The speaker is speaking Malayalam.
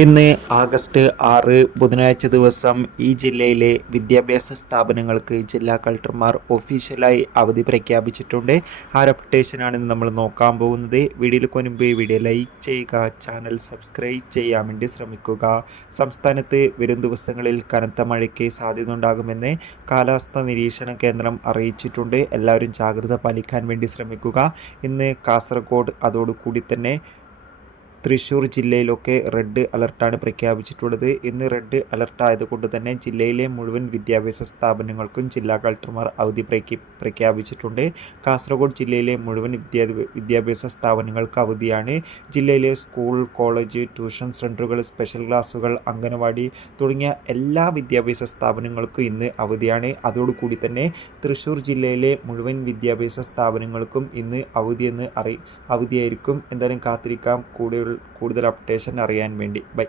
ഇന്ന് ആഗസ്റ്റ് 6 ബുധനാഴ്ച ദിവസം ഈ ജില്ലയിലെ വിദ്യാഭ്യാസ സ്ഥാപനങ്ങൾക്ക് ജില്ലാ കളക്ടർമാർ ഒഫീഷ്യലായി അവധി പ്രഖ്യാപിച്ചിട്ടുണ്ട്. ആ ഒരു അപ്ഡേഷനാണ് നമ്മൾ നോക്കാൻ പോകുന്നത്. വീഡിയോയിലേക്ക് മുൻപ് വീഡിയോ ലൈക്ക് ചെയ്യുക, ചാനൽ സബ്സ്ക്രൈബ് ചെയ്യാൻ വേണ്ടി ശ്രമിക്കുക. സംസ്ഥാനത്ത് വരും ദിവസങ്ങളിൽ കനത്ത മഴയ്ക്ക് സാധ്യത ഉണ്ടാകുമെന്ന് കാലാവസ്ഥാ നിരീക്ഷണ കേന്ദ്രം അറിയിച്ചിട്ടുണ്ട്. എല്ലാവരും ജാഗ്രത പാലിക്കാൻ വേണ്ടി ശ്രമിക്കുക. ഇന്ന് കാസർഗോഡ് അതോടുകൂടി തന്നെ തൃശ്ശൂർ ജില്ലയിലൊക്കെ റെഡ് അലർട്ടാണ് പ്രഖ്യാപിച്ചിട്ടുള്ളത്. ഇന്ന് റെഡ് അലർട്ട് ആയതുകൊണ്ട് തന്നെ ജില്ലയിലെ മുഴുവൻ വിദ്യാഭ്യാസ സ്ഥാപനങ്ങൾക്കും ജില്ലാ കളക്ടർമാർ അവധി പ്രഖ്യാപിച്ചിട്ടുണ്ട്. കാസർഗോഡ് ജില്ലയിലെ മുഴുവൻ വിദ്യാഭ്യാസ സ്ഥാപനങ്ങൾക്ക് അവധിയാണ്. ജില്ലയിലെ സ്കൂൾ, കോളേജ്, ട്യൂഷൻ സെൻ്ററുകൾ, സ്പെഷ്യൽ ക്ലാസ്സുകൾ, അംഗനവാടി തുടങ്ങിയ എല്ലാ വിദ്യാഭ്യാസ സ്ഥാപനങ്ങൾക്കും ഇന്ന് അവധിയാണ്. അതോടുകൂടി തന്നെ തൃശ്ശൂർ ജില്ലയിലെ മുഴുവൻ വിദ്യാഭ്യാസ സ്ഥാപനങ്ങൾക്കും ഇന്ന് അവധിയായിരിക്കും. എന്തായാലും കാത്തിരിക്കാം കൂടുതൽ അപ്ഡേഷൻ അറിയാൻ വേണ്ടി. ബൈ.